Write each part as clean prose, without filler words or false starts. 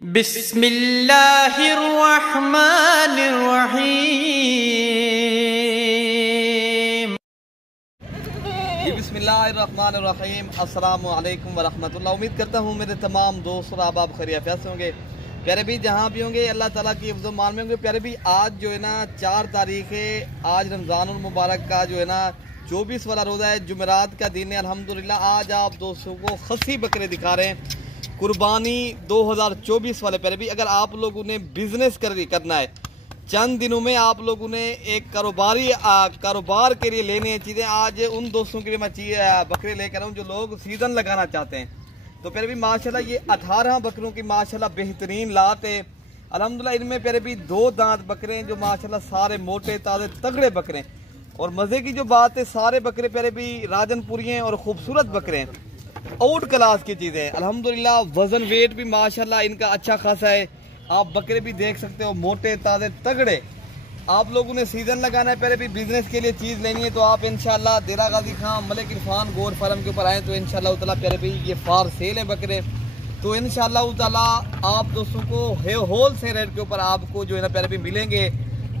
बिस्मिल्लाहिर्रहमानिर्रहीम। बिस्मिल्लाहिर्रहमानिर्रहीम। अस्सलामु अलैकुम वरहमतुल्लाह। उम्मीद करता हूँ मेरे तमाम दोस्त और आप खैरियत से होंगे। प्यारे भी जहाँ भी होंगे अल्लाह ताला की हिफ्ज़ मान में होंगे। प्यारे भी आज जो है ना 4 तारीख़ है, आज रमज़ानुल मुबारक का जो है ना 24 वाला रोज़ा है, जुमेरात का दिन है। अल्हम्दुलिल्लाह आज आप दोस्तों को खसी बकरे दिखा रहे हैं, कुर्बानी 2024 वाले। प्यारे भी अगर आप लोगों ने बिजनेस करना है, चंद दिनों में आप लोगों ने एक कारोबार के लिए लेने हैं चीज़ें, आज उन दोस्तों के लिए मैं बकरे लेकर आऊँ जो लोग सीज़न लगाना चाहते हैं। तो प्यारे भी माशाल्लाह ये 18 बकरों की माशाल्लाह बेहतरीन लात है अल्हम्दुलिल्लाह। इनमें प्यारे भी 2 दांत बकरे हैं जो माशाल्लाह सारे मोटे ताज़े तगड़े बकरे हैं। और मज़े की जो बात है, सारे बकरे प्यारे भी राजनपुरी हैं और खूबसूरत बकरे हैं, आउट क्लास की चीज़ें हैं अल्हम्दुलिल्लाह। वज़न वेट भी माशाल्लाह इनका अच्छा खासा है। आप बकरे भी देख सकते हो, मोटे ताज़े तगड़े। आप लोगों ने सीज़न लगाना है, पहले भी बिजनेस के लिए चीज़ लेनी है तो आप इंशाल्लाह देरा गाजी खां मलिक इरफान गोर फार्म के ऊपर आए तो इंशाल्लाह ताला प्यारे भी ये फार सेल है बकरे। तो इंशाल्लाह ताला आप दोस्तों को होल सेल रेट के ऊपर आपको जो है ना प्यारे भी मिलेंगे।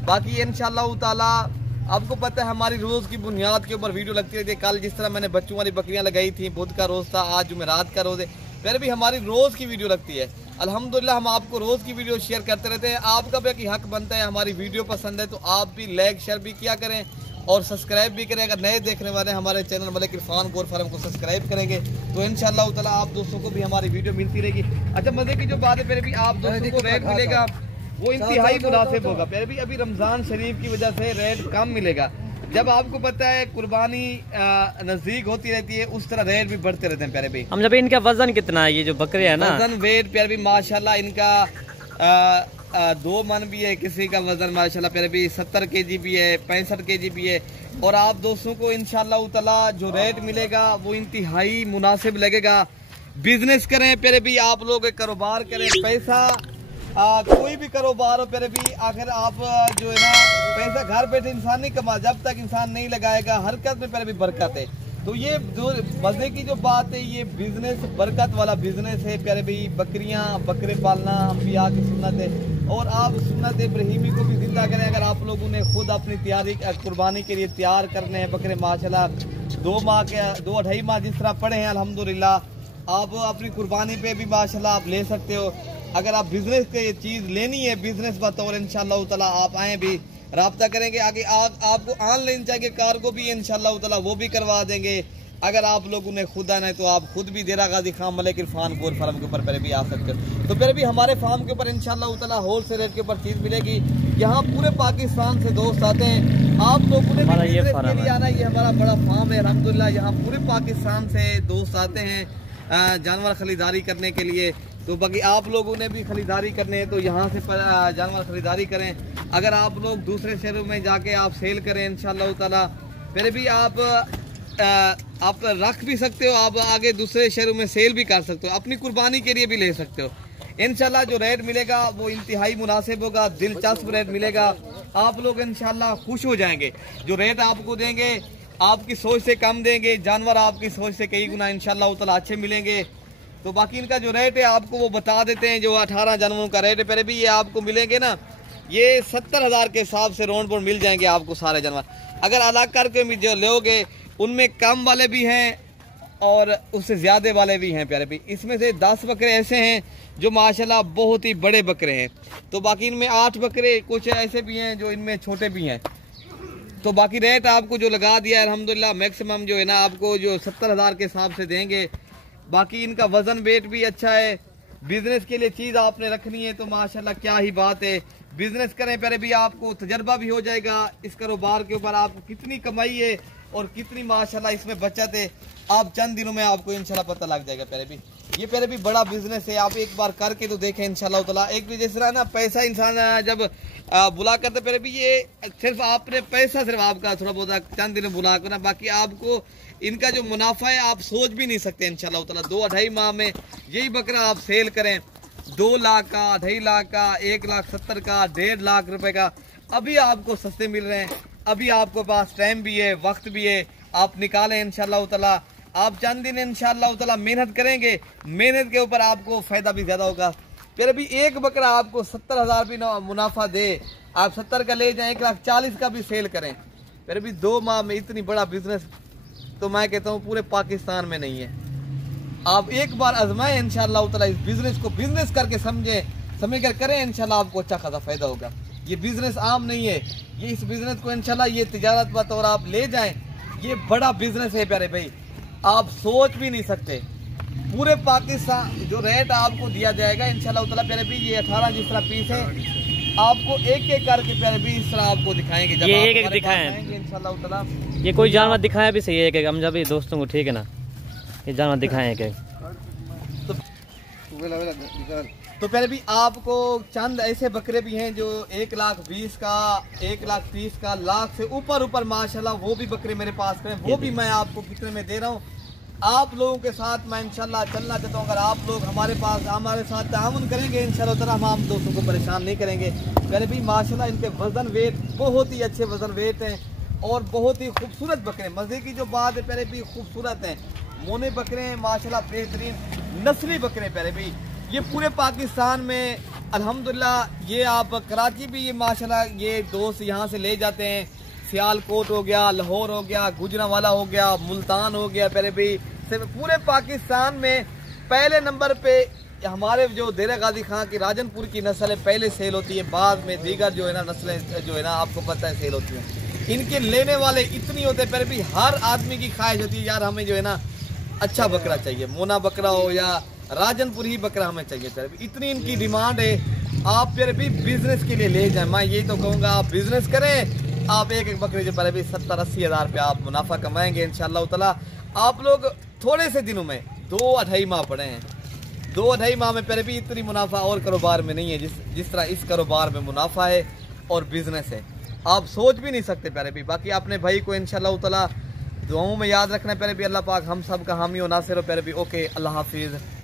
बाकी इंशाल्लाह ताला आपको पता है हमारी रोज़ की बुनियाद के ऊपर वीडियो लगती रहती है। कल जिस तरह मैंने बच्चों वाली बकरियाँ लगाई थी, बुध का रोज़ था, आज जुमेरात का रोज़ है, प्यारे भी हमारी रोज़ की वीडियो लगती है अल्हम्दुलिल्लाह। हम आपको रोज़ की वीडियो शेयर करते रहते हैं। आपका भी हक बनता है, हमारी वीडियो पसंद है तो आप भी लाइक शेयर भी किया करें और सब्सक्राइब भी करें। अगर नए देखने वाले हमारे चैनल मलिक इरफान गोर फार्म को सब्सक्राइब करेंगे तो इंशाल्लाह ताला आप दोस्तों को भी हमारी वीडियो मिलती रहेगी। अच्छा, मज़े की जो बात है प्यारे भी आप दोस्तों को रेट मिलेगा वो इंतहाई मुनासिब होगा। प्यारे भी अभी रमज़ान शरीफ की वजह से रेट कम मिलेगा। जब आपको पता है कुर्बानी नजदीक होती रहती है उस तरह रेट भी बढ़ते रहते हैं प्यारे भाई। हम जब इनका वजन कितना है, ये जो बकरे हैं ना, वजन वेट प्यारे भी माशाल्लाह इनका 2 मन भी है, किसी का वजन माशाल्लाह प्यारे भी 70 kg भी है, 65 kg भी है। और आप दोस्तों को इंशाल्लाह ताला जो रेट मिलेगा वो इंतहाई मुनासिब लगेगा। बिजनेस करें प्यारे भी, आप लोग कारोबार करें, पैसा कोई भी कारोबार हो प्यारे भी, आखिर आप जो है ना पैसा घर बैठे इंसान नहीं कमा, जब तक इंसान नहीं लगाएगा हरकत में प्यारे भी बरकत है। तो ये जो मजे की जो बात है, ये बिजनेस बरकत वाला बिजनेस है प्यारे भाई। बकरियां बकरे पालना अम्बिया की सुन्नत है और आप सुन्नत इब्राहिमी को भी जिंदा करें। अगर आप लोगों ने खुद अपनी तैयारी कुर्बानी के लिए तैयार करने हैं बकरे माशाल्लाह 2 माह के 2-2.5 माह जिस तरह पड़े हैं अल्हम्दुलिल्लाह, आप अपनी कुर्बानी पे भी माशाल्लाह आप ले सकते हो। अगर आप बिजनेस के ये चीज़ लेनी है बिजनेस बतौर इंशाल्लाह ताला आप आए भी रब्ता करेंगे। आगे आपको ऑनलाइन चाहिए कार्गो भी इंशाल्लाह ताला वो भी करवा देंगे। अगर आप लोगों ने खुद आना है तो आप खुद भी देरा गाजी खां मलिक इरफान गोर फार्म के ऊपर पहले भी आ सकते हो। तो फिर भी हमारे फार्म के ऊपर इंशाल्लाह ताला होल सेल रेट के ऊपर चीज़ मिलेगी। यहाँ पूरे पाकिस्तान से दोस्त आते हैं, आप लोगों ने भी बिजनेस के लिए आना है। ये हमारा बड़ा फार्म है अल्हम्दुलिल्लाह, यहाँ पूरे पाकिस्तान से दोस्त आते हैं जानवर खरीदारी करने के लिए। तो बाकी आप लोगों ने भी खरीदारी करने हैं तो यहाँ से जानवर खरीदारी करें। अगर आप लोग दूसरे शहरों में जाके आप सेल करें इंशाल्लाह ताला, फिर भी आप रख भी सकते हो, आप आगे दूसरे शहरों में सेल भी कर सकते हो, अपनी कुर्बानी के लिए भी ले सकते हो। इंशाल्लाह जो रेट मिलेगा वो इंतहाई मुनासिब होगा, दिलचस्प रेट मिलेगा, आप लोग इंशाल्लाह खुश हो जाएंगे। जो रेट आपको देंगे आपकी सोच से कम देंगे, जानवर आपकी सोच से कई गुना इंशाल्लाह ताला अच्छे मिलेंगे। तो बाकी इनका जो रेट है आपको वो बता देते हैं। जो 18 जानवरों का रेट है पहले भी ये आपको मिलेंगे ना, ये 70,000 के हिसाब से राउंड बोर्ड मिल जाएंगे आपको सारे जानवर। अगर अलग करके जो लोगे उनमें कम वाले भी हैं और उससे ज़्यादा वाले भी हैं प्यारे भी। इसमें से 10 बकरे ऐसे हैं जो माशाल्लाह बहुत ही बड़े बकरे हैं। तो बाकी इनमें 8 बकरे कुछ ऐसे भी हैं जो इनमें छोटे भी हैं। तो बाकी रेट आपको जो लगा दिया है अल्हम्दुलिल्लाह मैक्सिमम जो है ना आपको जो 70,000 के हिसाब से देंगे। बाकी इनका वजन वेट भी अच्छा है। बिजनेस के लिए चीज़ आपने रखनी है तो माशाल्लाह क्या ही बात है। बिजनेस करें पहले भी, आपको तजर्बा भी हो जाएगा इस कारोबार के ऊपर, आपको कितनी कमाई है और कितनी माशाल्लाह इसमें बचत है आप चंद दिनों में आपको इंशाल्लाह पता लग जाएगा। पहले भी ये पहले भी बड़ा बिजनेस है, आप एक बार करके तो देखें इंशाल्लाह ताला। एक भी जिस तरह ना पैसा इंसान जब बुला करते पहले भी ये सिर्फ आपने पैसा सिर्फ आपका थोड़ा बहुत चंद दिन बुला कर ना, बाकी आपको इनका जो मुनाफा है आप सोच भी नहीं सकते इंशाल्लाह ताला। 2-2.5 माह में यही बकरा आप सेल करें 2 लाख का, 2.5 लाख का, 1,70,000 का, 1.5 लाख रुपए का अभी आपको सस्ते मिल रहे हैं। अभी आपके पास टाइम भी है, वक्त भी है, आप निकालें इंशाल्लाह ताला। आप चंद दिन इंशाल्लाह ताला मेहनत करेंगे, मेहनत के ऊपर आपको फायदा भी ज्यादा होगा। फिर भी एक बकरा आपको 70,000 भी मुनाफा दे, आप 70 का ले जाए, 1,40,000 का भी सेल करें, फिर भी 2 माह में इतनी बड़ा बिजनेस तो मैं कहता हूँ पूरे पाकिस्तान में नहीं है। आप एक बार आजमाएं इंशाअल्लाह ताला, इस बिजनेस को बिजनेस करके समझ कर करें, इंशाल्लाह आपको अच्छा खासा फायदा होगा। ये बिजनेस आम नहीं है, ये इस बिजनेस को इंशाल्लाह ये तिजारत पर और आप ले जाएं, ये बड़ा बिजनेस है प्यारे भाई, आप सोच भी नहीं सकते। पूरे पाकिस्तान जो रेट आपको दिया जाएगा इंशाल्लाह ताला प्यारे भाई, ये 18 जिस तरह पीस है, आपको एक एक करके प्यारे भाई इस तरह आपको दिखाएंगे। जब ये एक दिखाएंगे इंशाल्लाह ताला, ये कोई जानवर दिखाया भी सही है कि हम जब दोस्तों को, ठीक है ना, ये जानवर दिखाएं कि तो पहले भी आपको चंद ऐसे बकरे भी हैं जो 1,20,000 का, 1,30,000 का, लाख से ऊपर माशाल्लाह वो भी बकरे मेरे पास हैं, वो भी मैं आपको कितने में दे रहा हूँ। आप लोगों के साथ मैं इंशाल्लाह चलना चाहता हूँ। अगर आप लोग हमारे साथ ताउन करेंगे इंशाल्लाह ताला, हम दोस्तों को परेशान नहीं करेंगे। पहले भी माशाल्लाह इनके वजन वेट बहुत ही अच्छे वजन वेट हैं और बहुत ही खूबसूरत बकरे। मजे की जो बात है पहले भी खूबसूरत हैं, मोने बकरे हैं माशाल्लाह, बेहतरीन नस्ली बकरे। पहले भी ये पूरे पाकिस्तान में अल्हम्दुलिल्लाह, ये आप कराची भी ये माशाल्लाह ये दोस्त यहाँ से ले जाते हैं। सियालकोट हो गया, लाहौर हो गया, गुजरांवाला हो गया, मुल्तान हो गया, पहले भी पूरे पाकिस्तान में पहले नंबर पे हमारे जो देरा गाजी खां की राजनपुर की नस्ल है पहले सेल होती है, बाद में दीगर जो है ना नस्लें जो है ना आपको पता है सेल होती है। इनके लेने वाले इतनी होते हैं, पहले भी हर आदमी की ख्वाहिश होती है यार हमें जो है ना अच्छा बकरा चाहिए, मोना बकरा हो या राजनपुर ही बकरा हमें चाहिए। फिर इतनी इनकी डिमांड है। आप फिर भी बिजनेस के लिए ले जाएं, मैं यही तो कहूँगा आप बिजनेस करें। आप एक एक बकरे से पहले भी 70-80 हज़ार रुपया आप मुनाफा कमाएंगे इंशाल्लाह ताला। आप लोग थोड़े से दिनों में 2-2.5 माह पड़े हैं, 2-2.5 माह में पहले भी इतनी मुनाफा और कारोबार में नहीं है जिस तरह इस कारोबार में मुनाफा है और बिजनेस है, आप सोच भी नहीं सकते प्यारे भी। बाकी अपने भाई को इंशाल्लाह ताला दुआओं में याद रखना है प्यारे भी। अल्लाह पाक हम सब का हामी और नासिर हो प्यारे भी। ओके, अल्लाह हाफिज़।